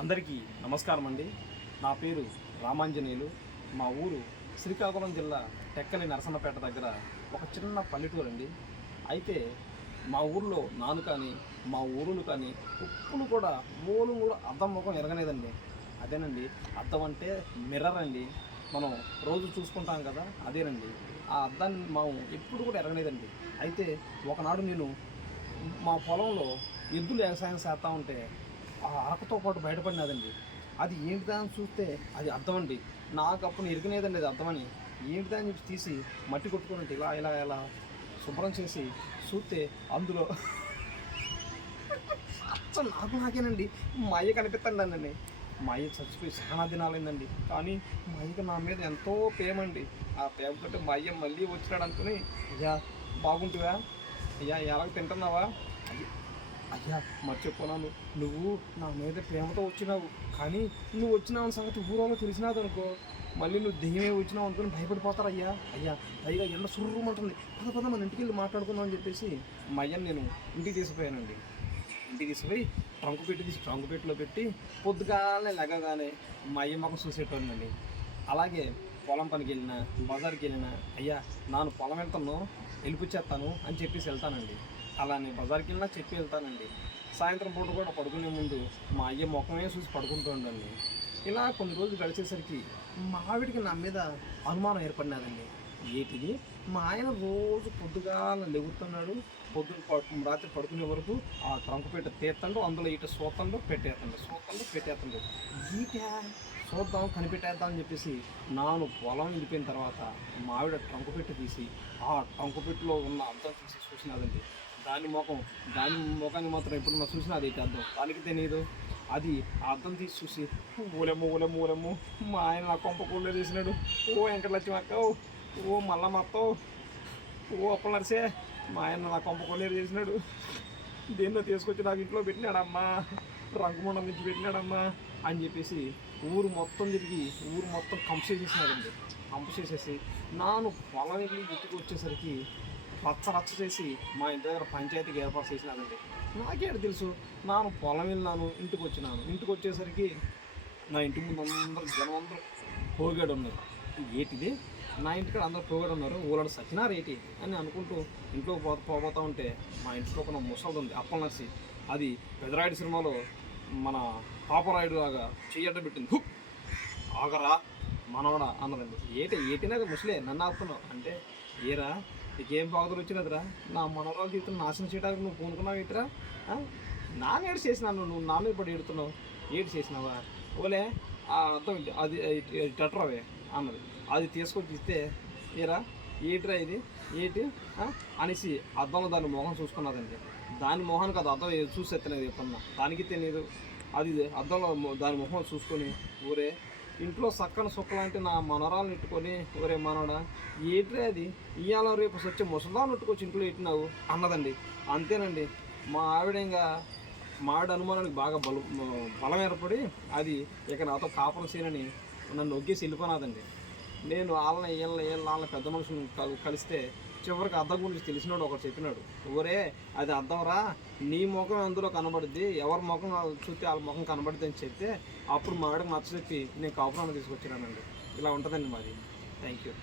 అందరికీ నమస్కారం అండి. నా పేరు రామాంజనేయులు. మా ఊరు శ్రీకాకుళం జిల్లా టెక్కలి నరసన్నపేట దగ్గర ఒక చిన్న పల్లెటూరు అండి అయితే మా ఊర్లో నాను కానీ మా ఊరులు కానీ ఉప్పులు కూడా మూలు కూడా అద్దం ముఖం ఎరగనేదండి. అదేనండి అద్దం అంటే మిర్రర్ అండి. మనం రోజు చూసుకుంటాం కదా అదేనండి. ఆ అద్దాన్ని మాము ఎప్పుడు కూడా ఎరగలేదండి అయితే ఒకనాడు నేను మా పొలంలో ఎద్దులు వ్యవసాయం చేస్తూ ఉంటే ఆ ఆకుతో పాటు బయటపడినదండి. అది ఏంటిదా అని చూస్తే అది అర్థం అండి నాకు అప్పుడు ఎరిగినేదండి అది అర్థమని. ఏంటిదా అని చెప్పి తీసి మట్టి కొట్టుకున్నట్టు ఇలా ఇలా ఇలా శుభ్రం చేసి చూస్తే అందులో అచ్చం నాకు నాకేనండి. మా అయ్య కనిపిస్తానండి మా అయ్య చచ్చిపోయి చాలా దినాలైందండి. కానీ మా అయ్యకి నా మీద ఎంతో ప్రేమ అండి ఆ ప్రేమ కంటే మా అయ్య మళ్ళీ వచ్చినాడు అనుకుని అయ్యా బాగుంటువా? అయ్యా ఎలాగ తింటున్నావా? అయ్యా మర్చిపోనాను నువ్వు? నా మీద ప్రేమతో వచ్చినావు. కానీ నువ్వు వచ్చినావు సంగతి ఊరంలో తెలిసినాదనుకో మళ్ళీ నువ్వు దెయ్యమే వచ్చినావు అనుకుని భయపడిపోతారు అయ్యా. అయ్యా పైగా ఎండ సుర్రుమంటుంది. పద పద మన ఇంటికి వెళ్ళి మాట్లాడుకుందాం అని చెప్పేసి మా అయ్యని నేను ఇంటికి తీసుకుపోయానండి. ఇంటికి తీసుకుపోయి ట్రంకు పెట్టి తీసి ట్రంకు పెట్టిలో పెట్టి పొద్దుగానే లెగగానే మా అయ్య మాకు చూసేటోనండి అలాగే పొలం పనికి వెళ్ళినా బజార్కి వెళ్ళినా అయ్యా నాను పొలం వెళ్తాను వెళ్ళిపుచ్చేస్తాను అని చెప్పేసి వెళ్తానండి. అలానే బజార్కి వెళ్ళినా చెప్పి వెళ్తానండి. సాయంత్రం పూట కూడా పడుకునే ముందు మా అయ్య ముఖమే చూసి పడుకుంటూ ఉండండి. ఇలా కొన్ని రోజులు గడిచేసరికి మా ఆవిడికి నా మీద అనుమానం ఏర్పడినదండి. ఏంటిది? మా ఆయన రోజు పొద్దుగాల లెగుతున్నాడు పొద్దున పడు- రాత్రి పడుకునే వరకు ఆ ట్రంకు పెట్ట తీస్తాడు అందులో ఇటు సోతండు పెట్టేస్తాడు సోతండు పెట్టేస్తాడు. ఈట చూద్దాం కనిపెట్టేద్దాం అని చెప్పేసి నాను పొలం వెళ్ళిపోయిన తర్వాత మా ఆవిడ ట్రంకు పెట్టి తీసి ఆ ట్రంకు పెట్టిలో ఉన్న అర్థం చూసి చూసినదండి. దాని ముఖం దాని ముఖాన్ని మాత్రం ఎప్పుడన్నా చూసినా అది అర్థం. దానికి తెలియదు అది అర్థం తీసి చూసి ఊలెమ్ము ఊలెమ్ము ఊలెమ్ము. మా ఆయన నా కొంప కూడా చేసినాడు. ఓ వెంకటలక్ష్మి అక్క ఓ మళ్ళా మొత్తం ఓ అప్పల నరిసే. మా ఆయన నా కొంప కొల్లేరు చేసినాడు. దేన్నో తీసుకొచ్చి నాకు ఇంట్లో పెట్టినాడమ్మా. రంగుమండం నుంచి పెట్టినాడమ్మా. అని చెప్పేసి ఊరు మొత్తం తిరిగి ఊరు మొత్తం కంప చేసేసినాడండి కంప చేసేసి నాను పొలం వెళ్ళి ఇంటికి వచ్చేసరికి రచ్చ రచ్చ చేసి మా ఇంటి దగ్గర పంచాయతీకి ఏర్పాటు చేసినారండి. నాకేంటి తెలుసు నాను పొలం వెళ్ళినాను ఇంటికి వచ్చినాను. ఇంటికి వచ్చేసరికి నా ఇంటి ముందు అందరూ జనం అందరూ పోగాడు ఉన్నారు. ఏటిది? నా ఇంటికాడ అందరూ పోగాడు ఉన్నారు. ఊళ్ళో సచినారు ఏటి అని అనుకుంటూ ఇంట్లో పో పోబోతా ఉంటే మా ఇంట్లో ఒక ముసలి ఉంది అప్పల నర్సి. అది పెదరాయుడు సినిమాలో మన పాపరాయుడు లాగా చెయ్యట పెట్టింది. హుక్ ఆగరా మనవడా అన్నదండి. ఏటి ఏటినాక ముసలే నన్ను ఆపుతున్నావు. అంటే ఏరా నీకేం బాగుదలు వచ్చినదిరా? నా మనవరాలు జీవితం నాశనం చేయడానికి నువ్వు పూనుకున్నావు ఏంటిరా? ఆ? నా ఏడు చేసినాను నువ్వు నా మీద పడి ఎడుతున్నావు ఏడు చేసినావా? ఓలే ఆ అర్థం అది టట్రావే అన్నది. అది తీసుకొచ్చి ఇస్తే ఏరా ఏట్రా ఇది? ఏటి? అనేసి అర్థంలో దాని మొహం చూసుకున్నదండి. దాని మొహానికి అది అర్థం చూసి ఎత్తలేదు ఎప్పుడన్నా. దానికి తెలియదు అది అర్థంలో దాని మొహం చూసుకొని ఊరే ఇంట్లో సక్కన సుక్కలాంటి నా మనరాలు ఇట్టుకొని ఒరే మనవడా ఏట్రే అది? ఇవాళ రేపు వచ్చి ముసలాలు ఇట్టుకొచ్చి ఇంట్లో ఇట్టినావు అన్నదండి. అంతేనండి. మా ఆవిడ ఇంకా మా ఆవిడ అనుమానానికి బాగా బలం బలం ఏర్పడి అది ఇక నాతో కాపురం చేయనని నన్ను నొగ్గేసి వెళ్ళిపోనాదండి. నేను వాళ్ళ వీళ్ళ వీళ్ళ వాళ్ళ పెద్ద మనుషులను కలిస్తే చివరికి అద్దం గురించి తెలిసినాడు ఒకటి చెప్పినాడు. ఒరే అది అద్దంరా నీ ముఖం అందులో కనబడుద్ది ఎవరి ముఖం చూస్తే వాళ్ళ ముఖం కనబడుద్ది అని చెప్తే అప్పుడు మా ఆవిడకి నచ్చ చెప్పి నేను కాపురాన్ని తీసుకొచ్చినానండి. ఇలా ఉంటుందండి మరి థ్యాంక్ యూ